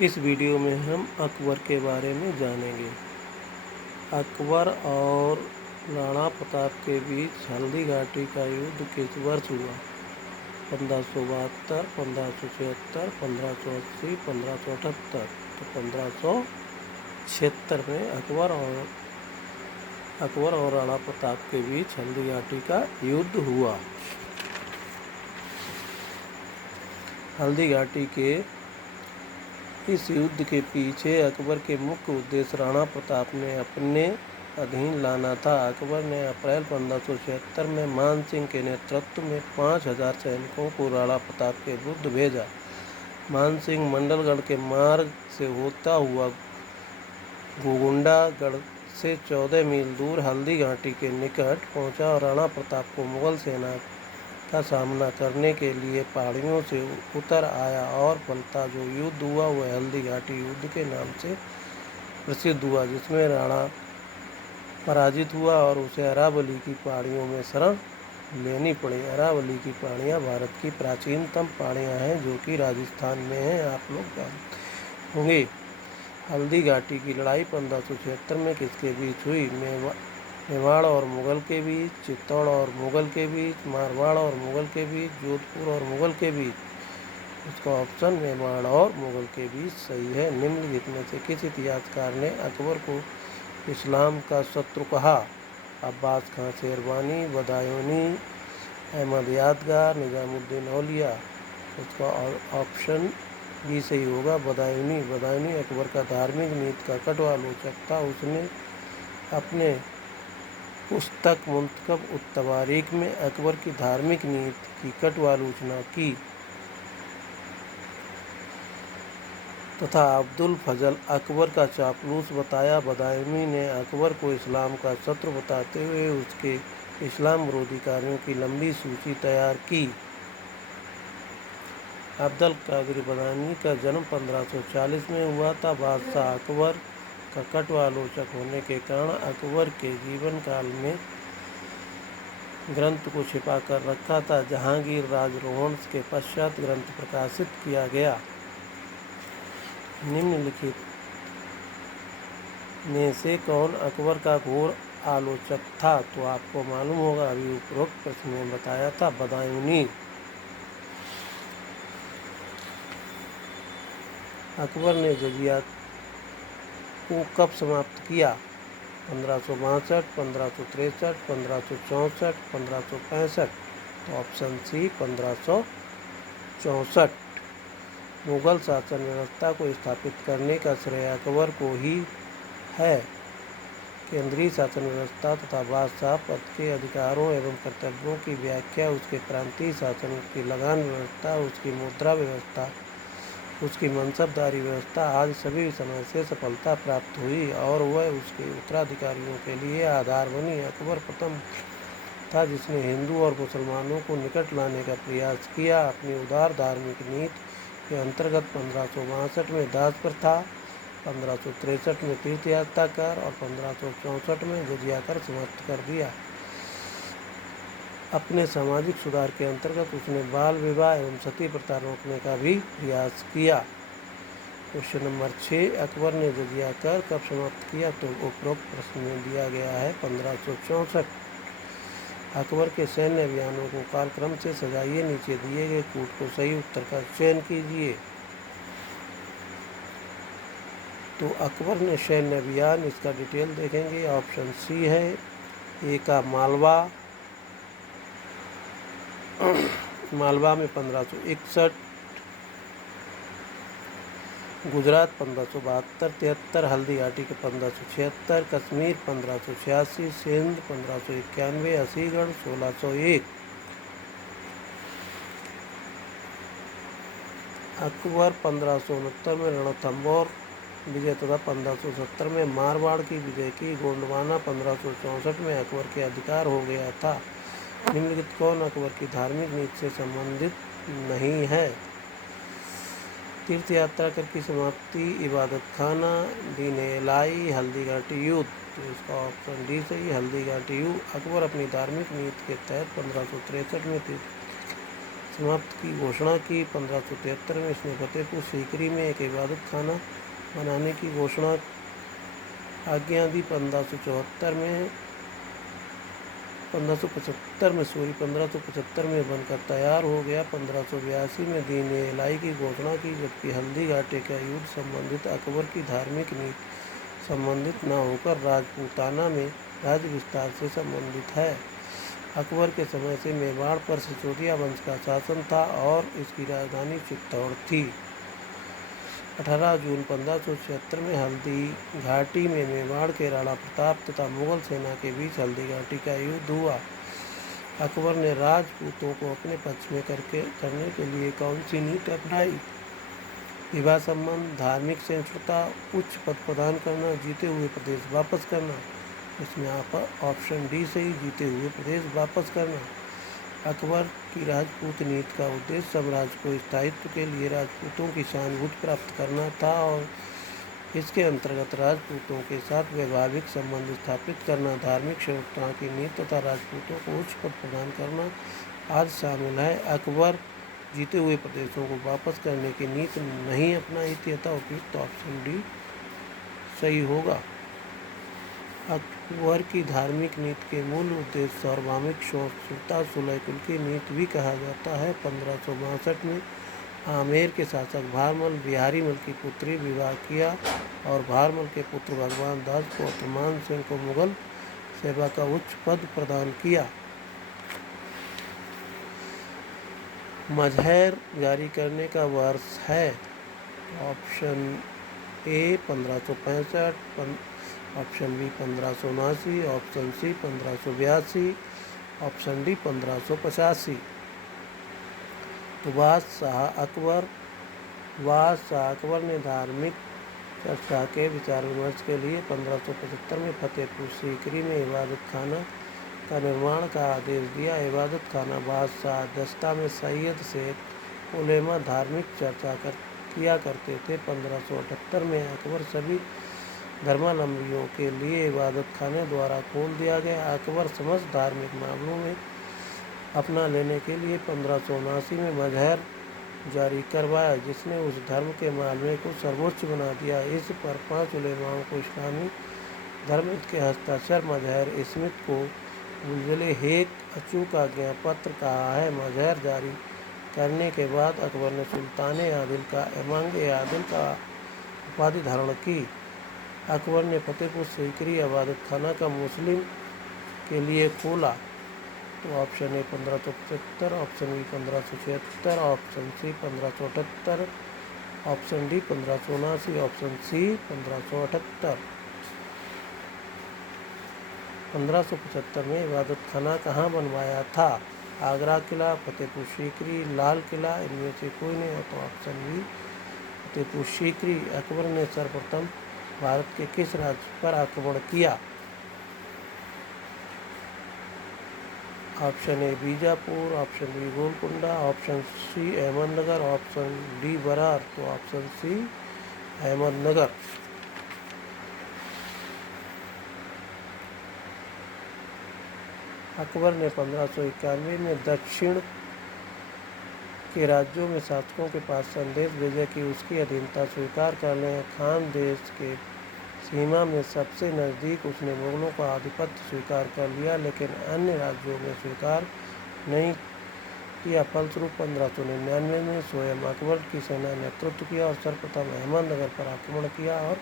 इस वीडियो में हम अकबर के बारे में जानेंगे। अकबर और राणा प्रताप के बीच हल्दी घाटी का युद्ध किस वर्ष हुआ? 1572, 1576, 1580, 1578। तो 1576 में अकबर और राणा प्रताप के बीच हल्दी घाटी का युद्ध हुआ। हल्दी घाटी के इस युद्ध के पीछे अकबर के मुख्य उद्देश्य राणा प्रताप ने अपने अधीन लाना था। अकबर ने अप्रैल 1576 में मान सिंह के नेतृत्व में 5000 सैनिकों को राणा प्रताप के विरुद्ध भेजा। मान सिंह मंडलगढ़ के मार्ग से होता हुआ गोगुंडागढ़ से 14 मील दूर हल्दी घाटी के निकट पहुंचा और राणा प्रताप को मुगल सेना का सामना करने के लिए पहाड़ियों से उतर आया और फलतः जो युद्ध हुआ वह हल्दी घाटी युद्ध के नाम से प्रसिद्ध हुआ, जिसमें राणा पराजित हुआ और उसे अरावली की पहाड़ियों में शरण लेनी पड़ी। अरावली की पहाड़ियाँ भारत की प्राचीनतम पहाड़ियाँ हैं जो कि राजस्थान में हैं, आप लोग जानते होंगे। हल्दी घाटी की लड़ाई 1576 में किसके बीच हुई? मेवाड़ और मुगल के बीच, चित्तौड़ और मुगल के बीच, मारवाड़ और मुगल के बीच, जोधपुर और मुगल के बीच। इसका ऑप्शन मेवाड़ और मुगल के बीच सही है। निम्नलिखित में से किस इतिहासकार ने अकबर को इस्लाम का शत्रु कहा? अब्बास खां शेरवानी, बदायूनी, अहमद यादगार, निजामुद्दीन औलिया। इसका ऑप्शन बी सही होगा, बदायूनी। बदायूनी अकबर का धार्मिक नीति का कटु आलोचक था। उसने अपने पुस्तक मुंतखब उत-तवारीख में अकबर की धार्मिक नीति की कटु आलोचना की तथा अब्दुल फजल अकबर का चापलूस बताया। बदायूनी ने अकबर को इस्लाम का शत्रु बताते हुए उसके इस्लाम विरोधी कार्यों की लंबी सूची तैयार की। अब्दुल कादिर बदायूनी का जन्म 1540 में हुआ था। बादशाह अकबर का कटु आलोचक होने के कारण अकबर के जीवन काल में ग्रंथ को छिपा कर रखा था। जहांगीर राजवंश के पश्चात ग्रंथ प्रकाशित किया गया। निम्नलिखित में से कौन अकबर का घोर आलोचक था? तो आपको मालूम होगा, अभी उपरोक्त प्रश्न में बताया था, बदायूनी। अकबर ने जजिया को कब समाप्त किया? 1562, 1563, 1564, 1565। तो ऑप्शन सी 1564। मुगल शासन व्यवस्था को स्थापित करने का श्रेय अकबर को ही है। केंद्रीय शासन व्यवस्था तथा बादशाह पद के अधिकारों एवं कर्तव्यों की व्याख्या, उसके प्रांतीय शासन की लगान व्यवस्था, उसकी मुद्रा व्यवस्था, उसकी मनसबदारी व्यवस्था आदि सभी समय से सफलता प्राप्त हुई और वह उसके उत्तराधिकारियों के लिए आधार बनी। अकबर प्रथम था जिसने हिंदू और मुसलमानों को निकट लाने का प्रयास किया। अपनी उदार धार्मिक नीति के अंतर्गत 1562 में दास प्रथा, 1563 में तीर्थ यात्रा कर और 1564 में जजिया कर समाप्त कर दिया। अपने सामाजिक सुधार के अंतर्गत उसने बाल विवाह एवं सती प्रथा रोकने का भी प्रयास किया। क्वेश्चन नंबर 6, अकबर ने जजिया कर कब समाप्त किया? तो उपरोक्त प्रश्न में दिया गया है 1564। अकबर के सैन्य अभियानों को कालक्रम से सजाइए। नीचे दिए गए कूट को सही उत्तर का चयन कीजिए। तो अकबर ने सैन्य अभियान, इसका डिटेल देखेंगे। ऑप्शन सी है, ए का मालवा में 1561, गुजरात 1572, 73, हल्दी घाटी के 1576, कश्मीर 1586, सिंध 1591, असीगढ़ 1601। अकबर 1569 में रणथंभौर विजय तथा 1570 में मारवाड़ की विजय की। गोंडवाना 1564 में अकबर के अधिकार हो गया था। निम्नलिखित कौन अकबर की धार्मिक नीति से संबंधित नहीं है? तीर्थ यात्रा कर की समाप्ति, इबादत खाना, दीन-ए-इलाही, हल्दी घाटी युद्ध। तो इसका ऑप्शन डी सही, हल्दी घाटी युद्ध। अकबर अपनी धार्मिक नीति के तहत 1563 में तीर्थ समाप्त की घोषणा की। 1573 में इसने फतेहपुर सीकरी में एक इबादत खाना बनाने की आज्ञा दी। 1575 में बनकर तैयार हो गया। 1582 में दीन ए इलाही की घोषणा की, जबकि हल्दी घाटी का युद्ध संबंधित अकबर की धार्मिक नीति संबंधित न होकर राजपूताना में राज्य विस्तार से संबंधित है। अकबर के समय से मेवाड़ पर सिसोदिया वंश का शासन था और इसकी राजधानी चित्तौड़ थी। 18 जून 1576 में हल्दी घाटी में मेवाड़ के राणा प्रताप तथा मुगल सेना के बीच हल्दी घाटी का युद्ध हुआ। अकबर ने राजपूतों को अपने पक्ष में करने के लिए कौन सी नीति अपनाई? विवाह संबंध, धार्मिक सहिष्णुता, उच्च पद प्रदान करना, जीते हुए प्रदेश वापस करना। इसमें आप ऑप्शन डी सही, जीते हुए प्रदेश वापस करना। अकबर की राजपूत नीति का उद्देश्य साम्राज्य को स्थायित्व के लिए राजपूतों की सहानुभूति प्राप्त करना था और इसके अंतर्गत राजपूतों के साथ वैवाहिक संबंध स्थापित करना, धार्मिक सहिष्णुता की नीति तथा राजपूतों को उच्च पद प्रदान करना आदि शामिल है। अकबर जीते हुए प्रदेशों को वापस करने की नीति नहीं अपनाई थी, अतः उपयुक्त ऑप्शन डी सही होगा। अकबर की धार्मिक नीति के मूल उद्देश्य सार्वभौमिक सहिष्णुता, सुलह कुल की नीति भी कहा जाता है। 1562 में आमेर के शासक भारमल बिहारी मल की पुत्री विवाह किया और भारमल के पुत्र भगवान दास को अत्रमान सिंह को मुगल सेवा का उच्च पद प्रदान किया। मजहर जारी करने का वर्ष है option A 1565, option B 1579, option C 1582, option D 1585। तो बादशाह अकबर ने धार्मिक चर्चा के विचार विमर्श के लिए 1575 में फतेहपुर सीकरी में इबादत खाना का निर्माण का आदेश दिया। इबादत खाना बादशाह दस्ता में सैयद शेख उलेमा धार्मिक चर्चा किया करते थे। 1578 में अकबर सभी धर्मावलंबियों के लिए इबादत खाने द्वारा खोल दिया गया। अकबर समस्त धार्मिक मामलों में अपना लेने के लिए 1579 में मजहर जारी करवाया, जिसने उस धर्म के मामले को सर्वोच्च बना दिया। इस पर 5 उलेमाओं को इस्लामी धर्म के हस्ताक्षर मजहर स्मिथ को बुलबुले हेक अचूक आज्ञा पत्र कहा है। मजहर जारी करने के बाद अकबर ने सुल्तान आदिल का इमाम-ए-आदिल का उपाधि धारण की। अकबर ने फतेहपुर सीकरी इबादत खाना का मुस्लिम के लिए खोला। तो option A 1575, option B 1576, option C 1578, option D 1579, option C 1578। 1575 में इबादत खाना कहाँ बनवाया था? आगरा किला, फतेहपुर सीकरी, लाल किला, इनमें से कोई नहीं है। तो ऑप्शन बी फतेहपुर सीकरी। अकबर ने सर्वप्रथम भारत के किस राज्य पर आक्रमण किया? Option A Bijapur, option B Golconda, option C Ahmednagar, option D Berar. तो ऑप्शन सी अहमदनगर। अकबर ने 1591 में दक्षिण के राज्यों में शासकों के पास संदेश भेजा कि उसकी अधीनता स्वीकार कर लें। खान देश के सीमा में सबसे नज़दीक उसने मुगलों का आधिपत्य स्वीकार कर लिया, लेकिन अन्य राज्यों में स्वीकार नहीं किया। फलस्वरूप 1599 में स्वयं अकबर की सेना ने नेतृत्व किया और सर्वप्रथम अहमदनगर पर आक्रमण किया और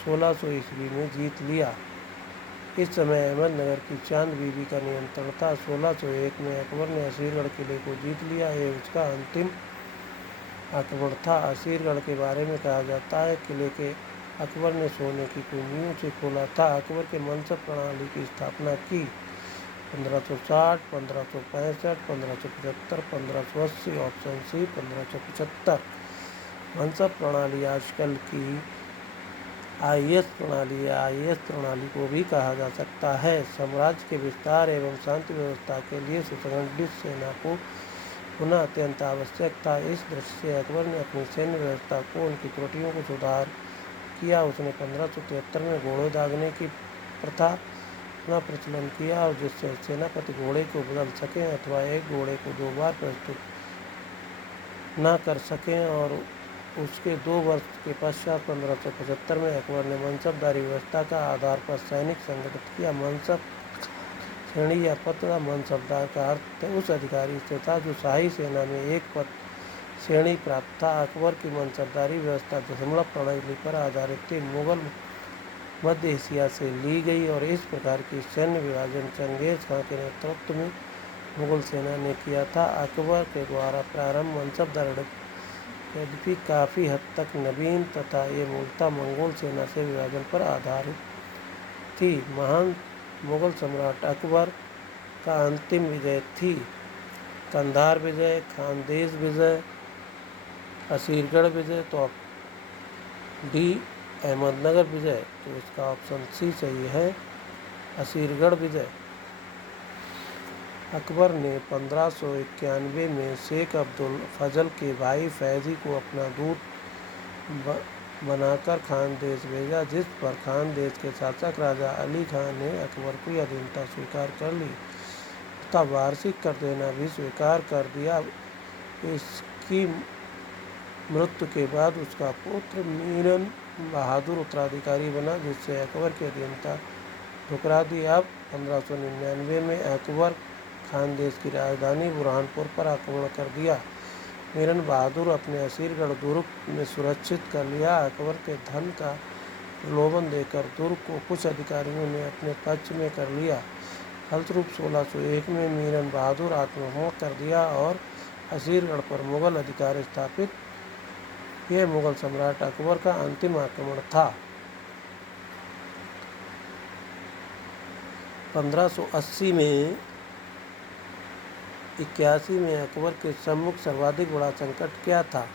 1600 ईस्वी में जीत लिया। इस समय अहमदनगर की चांद बीबी का नियंत्रण था। 1601 में अकबर ने असीरगढ़ किले को जीत लिया। यह उसका अंतिम आक्रमण था। असीरगढ़ के बारे में कहा जाता है किले के अकबर ने सोने की कुंजियों से खोला था। अकबर के मनसब प्रणाली की स्थापना की 1560, 1565, 1575, 1580। Option C 1575। मनसब प्रणाली आजकल की आईएएस प्रणाली या आईएएस प्रणाली को भी कहा जा सकता है। साम्राज्य के विस्तार एवं शांति व्यवस्था के लिए सुसंगठित सेना को होना अत्यंत आवश्यक था। इस दृष्टि से अकबर ने अपनी सैन्य व्यवस्था को उनकी त्रुटियों को सुधार किया। उसने 1573 में घोड़े दागने की प्रथा का प्रचलन किया और जिससे सेनापति घोड़े को बदल सकें अथवा एक घोड़े को 2 बार प्रस्तुत न कर सकें और उसके 2 वर्ष के पश्चात 1575 में अकबर ने मनसबदारी व्यवस्था का आधार पर सैनिक संगठित किया। मनसब श्रेणी या पद का मनसबदार का अर्थ उस अधिकारी से था जो शाही सेना में एक पद श्रेणी प्राप्त था। अकबर की मनसबदारी व्यवस्था दशमलव प्रणाली पर आधारित थी, मुगल मध्य एशिया से ली गई और इस प्रकार की सैन्य विभाजन चंगेज खां के नेतृत्व में मुगल सेना ने किया था। अकबर के द्वारा प्रारंभ मनसबदारी यद्यपि काफ़ी हद तक नवीन तथा ये मूलतः मंगोल सेना से विभाजन पर आधारित थी। महान मुगल सम्राट अकबर का अंतिम विजय थी कंधार विजय, खानदेश विजय, असीरगढ़ विजय। तो अब डी अहमदनगर विजय, तो इसका ऑप्शन सी सही है, असीरगढ़ विजय। अकबर ने 1591 में शेख अब्दुल फजल के भाई फैजी को अपना दूत बनाकर खानदेश भेजा, जिस पर खानदेश के शासक राजा अली खान ने अकबर की अधीनता स्वीकार कर ली तथा वार्षिक कर देना भी स्वीकार कर दिया। इसकी मृत्यु के बाद उसका पुत्र मीरन बहादुर उत्तराधिकारी बना, जिससे अकबर की अधीनता ठुकरा दी। अब 1599 में अकबर खानदेश की राजधानी बुरहानपुर पर आक्रमण कर दिया। मीरन बहादुर अपने असीरगढ़ दुर्ग में सुरक्षित कर लिया। अकबर के धन का प्रलोभन देकर दुर्ग को कुछ अधिकारियों ने अपने पक्ष में कर लिया। फलस्वरूप 1601 में मीरन बहादुर आत्मसमर्पण कर दिया और असीरगढ़ पर मुगल अधिकार स्थापित। यह मुगल सम्राट अकबर का अंतिम आक्रमण था। 1580 में 81 में अकबर के सम्मुख सर्वाधिक बड़ा संकट क्या था?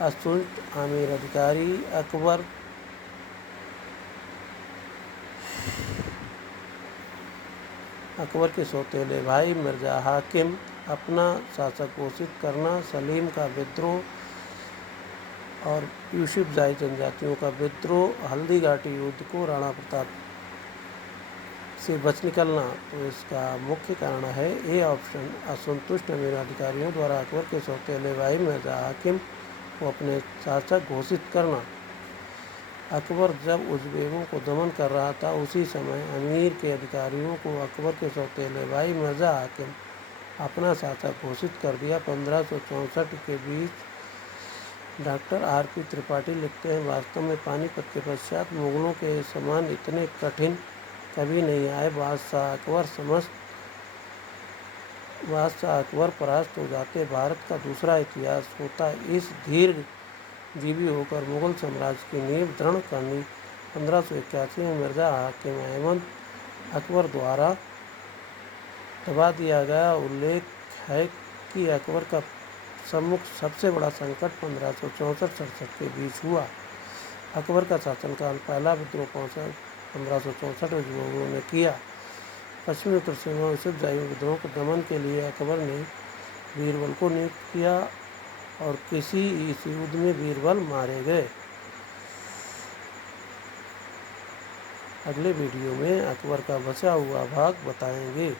असुल्त आमिर अधिकारी अकबर के सौतेले भाई मिर्जा हाकिम, अपना शासक घोषित करना, सलीम का विद्रोह और यूसुफजाई जनजातियों का विद्रोह, हल्दी घाटी युद्ध को राणा प्रताप से बच निकलना। तो इसका मुख्य कारण है ए ऑप्शन, असंतुष्ट अमीर अधिकारियों द्वारा अकबर के सौतेले भाई मिर्जा हाकिम को अपने शासक घोषित करना। अकबर जब उज़्बेकों को दमन कर रहा था, उसी समय अमीर के अधिकारियों को अकबर के सौतेले भाई मिर्जा हाकिम अपना शासक घोषित कर दिया। 1564 के बीच डॉक्टर R.P. त्रिपाठी लिखते हैं, वास्तव में पानीपत के पश्चात मुगलों के समान इतने कठिन कभी नहीं आए। बादशाह अकबर परास्त हो जाते, भारत का दूसरा इतिहास होता। इस दीर्घ जीवी होकर मुगल साम्राज्य की नींव दृढ़ करनी। 1581 में मिर्जा हाकिम अहमद अकबर द्वारा दबा दिया गया। उल्लेख है कि अकबर का सम्मुख सबसे बड़ा संकट 1564-67 के बीच हुआ। अकबर का शासनकाल पहला विद्रोह 1564 में मुगलों ने किया। पश्चिमी उत्तर सीमा में यूसुफजाई विद्रोह के दमन के लिए अकबर ने बीरबल को नियुक्त किया और इस युद्ध में बीरबल मारे गए। अगले वीडियो में अकबर का बचा हुआ भाग बताएंगे।